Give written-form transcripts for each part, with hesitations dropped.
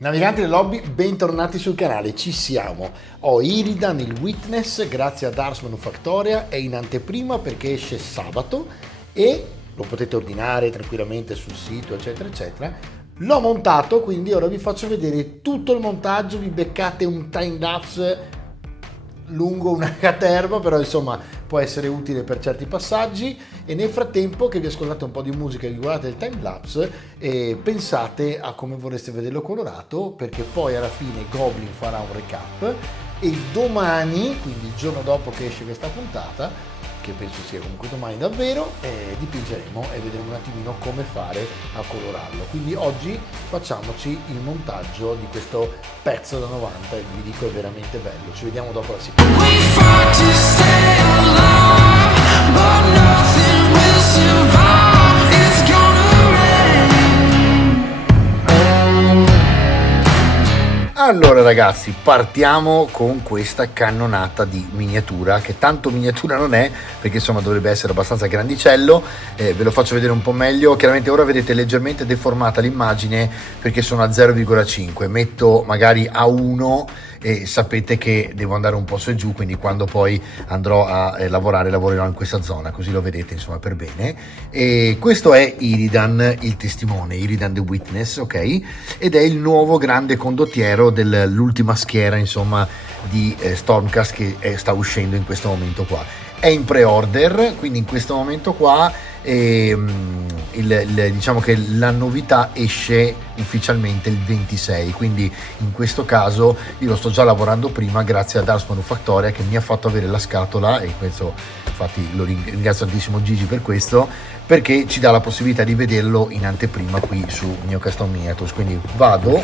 Naviganti del lobby, bentornati sul canale, ci siamo. Ho Iridan il Witness, grazie ad Ars Manufactoria, è in anteprima perché esce sabato e lo potete ordinare tranquillamente sul sito, eccetera, eccetera. L'ho montato, quindi ora vi faccio vedere tutto il montaggio, vi beccate un time-lapse lungo una caterva, però insomma può essere utile per certi passaggi. E nel frattempo che vi ascoltate un po' di musica e vi guardate il timelapse, pensate a come vorreste vederlo colorato, perché poi alla fine Goblin farà un recap e domani, quindi il giorno dopo che esce questa puntata, che penso sia comunque domani davvero, dipingeremo e vedremo un attimino come fare a colorarlo. Quindi oggi facciamoci il montaggio di questo pezzo da 90 e vi dico è veramente bello. Ci vediamo dopo la sigla. Allora ragazzi, partiamo con questa cannonata di miniatura, che tanto miniatura non è, perché insomma dovrebbe essere abbastanza grandicello. Ve lo faccio vedere un po' meglio. Chiaramente ora vedete leggermente deformata l'immagine perché sono a 0,5, metto magari a 1 e sapete che devo andare un po' su e giù, quindi quando poi andrò a lavorerò in questa zona, così lo vedete insomma per bene. E questo è Iridan, il testimone, Iridan the Witness, ok? Ed è il nuovo grande condottiero dell'ultima schiera insomma di Stormcast che sta uscendo in questo momento qua. È in pre-order, quindi in questo momento qua diciamo che la novità esce ufficialmente il 26, quindi in questo caso io lo sto già lavorando prima grazie ad Ars Manufactoria che mi ha fatto avere la scatola, e questo infatti lo ringrazio tantissimo Gigi per questo, perché ci dà la possibilità di vederlo in anteprima qui su Mio Custom Miniatures. Quindi vado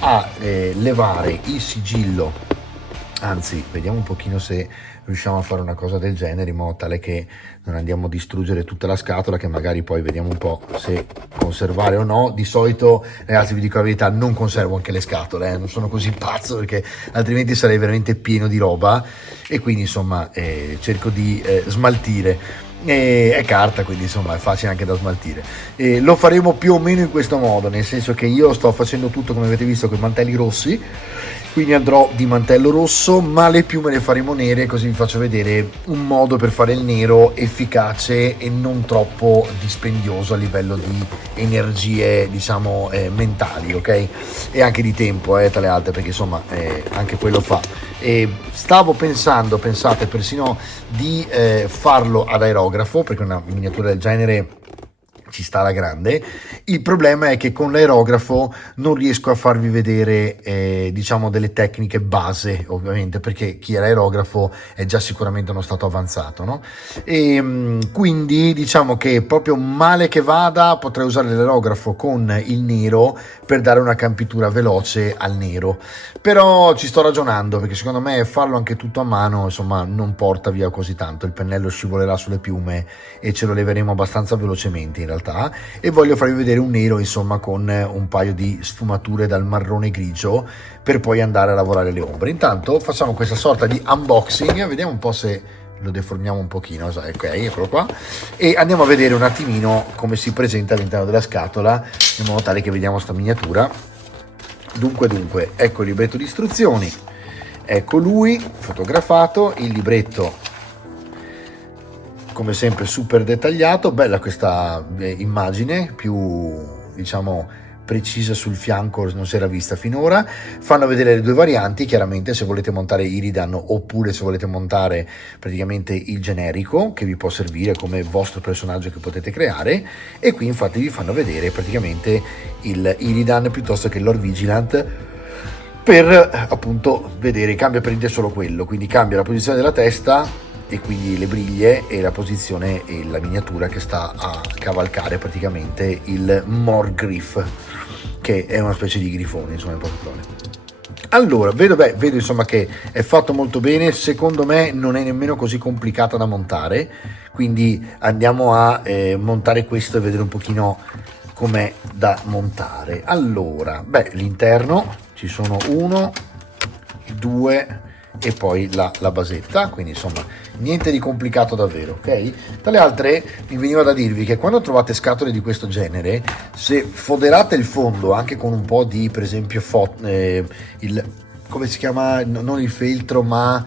a levare il sigillo, anzi vediamo un pochino se riusciamo a fare una cosa del genere in modo tale che non andiamo a distruggere tutta la scatola, che magari poi vediamo un po' se conservare o no. Di solito ragazzi vi dico la verità, non conservo anche le scatole, non sono così pazzo perché altrimenti sarei veramente pieno di roba, e quindi insomma cerco di smaltire. È carta, quindi insomma è facile anche da smaltire. Lo faremo più o meno in questo modo, nel senso che io sto facendo tutto come avete visto con i mantelli rossi, quindi andrò di mantello rosso, ma le piume le faremo nere, così vi faccio vedere un modo per fare il nero efficace e non troppo dispendioso a livello di energie diciamo mentali, ok? E anche di tempo tra le altre, perché insomma anche quello fa. Stavo pensando, pensate, persino di farlo ad aerografo, perché una miniatura del genere ci sta alla grande. Il problema è che con l'aerografo non riesco a farvi vedere diciamo delle tecniche base, ovviamente, perché chi è l'aerografo è già sicuramente uno stato avanzato, no? E quindi diciamo che proprio male che vada potrei usare l'aerografo con il nero per dare una campitura veloce al nero, però ci sto ragionando, perché secondo me farlo anche tutto a mano insomma non porta via così tanto, il pennello scivolerà sulle piume e ce lo leveremo abbastanza velocemente in realtà. E voglio farvi vedere un nero insomma con un paio di sfumature dal marrone grigio per poi andare a lavorare le ombre. Intanto facciamo questa sorta di unboxing, vediamo un po' se lo deformiamo un pochino, ok, eccolo qua, e andiamo a vedere un attimino come si presenta all'interno della scatola, in modo tale che vediamo sta miniatura. Dunque, ecco il libretto di istruzioni, ecco lui fotografato, il libretto come sempre super dettagliato, bella questa immagine più diciamo precisa sul fianco, non si era vista finora. Fanno vedere le due varianti, chiaramente se volete montare Iridan oppure se volete montare praticamente il generico, che vi può servire come vostro personaggio che potete creare. E qui infatti vi fanno vedere praticamente il Iridan piuttosto che Lord Vigilant, per appunto vedere, cambia per dire solo quello, quindi cambia la posizione della testa e quindi le briglie e la posizione e la miniatura che sta a cavalcare praticamente il Morgriff, che è una specie di grifone insomma in poche parole. Allora vedo insomma che è fatto molto bene, secondo me non è nemmeno così complicata da montare, quindi andiamo a montare questo e vedere un pochino com'è da montare. Allora l'interno ci sono 1, 2 e poi la basetta, quindi insomma niente di complicato davvero, ok? Tra le altre mi veniva da dirvi che quando trovate scatole di questo genere, se foderate il fondo anche con un po' di, per esempio, il, come si chiama, non il feltro ma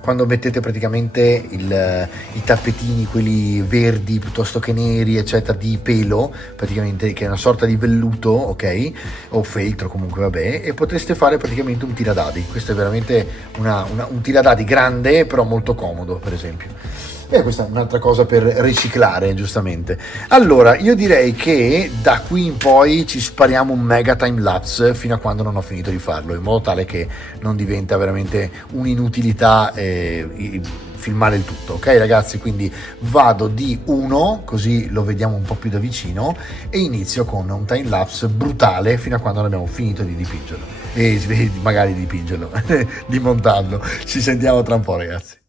quando mettete praticamente i tappetini, quelli verdi piuttosto che neri, eccetera, di pelo, praticamente, che è una sorta di velluto, ok? O feltro comunque, vabbè, e potreste fare praticamente un tiradadi. Questo è veramente un tiradadi grande, però molto comodo, per esempio. E questa è un'altra cosa per riciclare, giustamente. Allora, io direi che da qui in poi ci spariamo un mega time lapse fino a quando non ho finito di farlo, in modo tale che non diventa veramente un'inutilità filmare il tutto, ok ragazzi? Quindi vado di 1, così lo vediamo un po' più da vicino, e inizio con un time lapse brutale fino a quando non abbiamo finito di dipingerlo. E magari di dipingerlo, di montarlo. Ci sentiamo tra un po', ragazzi.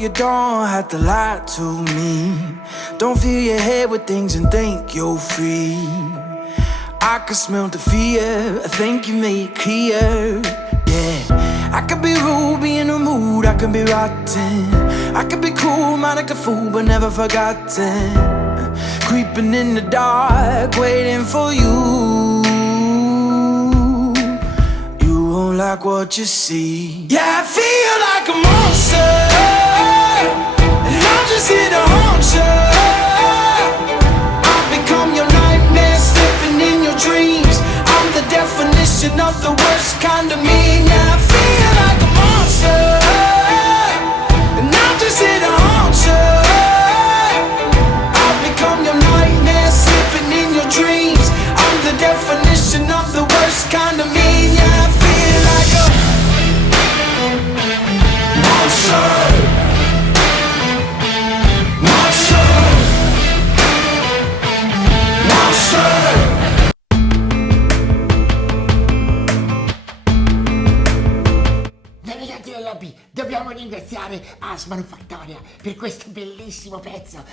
you don't have to lie to me. Don't fill your head with things and think you're free. I can smell the fear, I think you made it clear. Yeah, I could be rude, be in the mood, I could be rotten. I could be cool, mind like a fool, but never forgotten. Creeping in the dark, waiting for you. You won't like what you see. Yeah, I feel like a monster, and I'm just here to haunt you. I've become your nightmare, slipping in your dreams. I'm the definition of the worst kind of me. Yeah, I feel like a monster, and I'm just here to haunt you. I've become your nightmare, slipping in your dreams. I'm the definition of the worst kind of me. Yeah, I feel like a monster. Monster. Monster. Navigati della B, dobbiamo ringraziare Ars Manufactoria per questo bellissimo pezzo.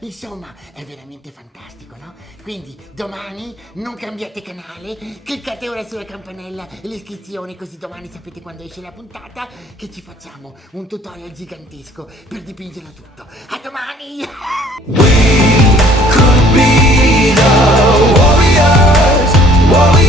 Insomma, è veramente fantastico, no? Quindi domani non cambiate canale, cliccate ora sulla campanella e l'iscrizione, così domani sapete quando esce la puntata che ci facciamo un tutorial gigantesco per dipingerlo tutto. A domani! We could be the warriors, warriors.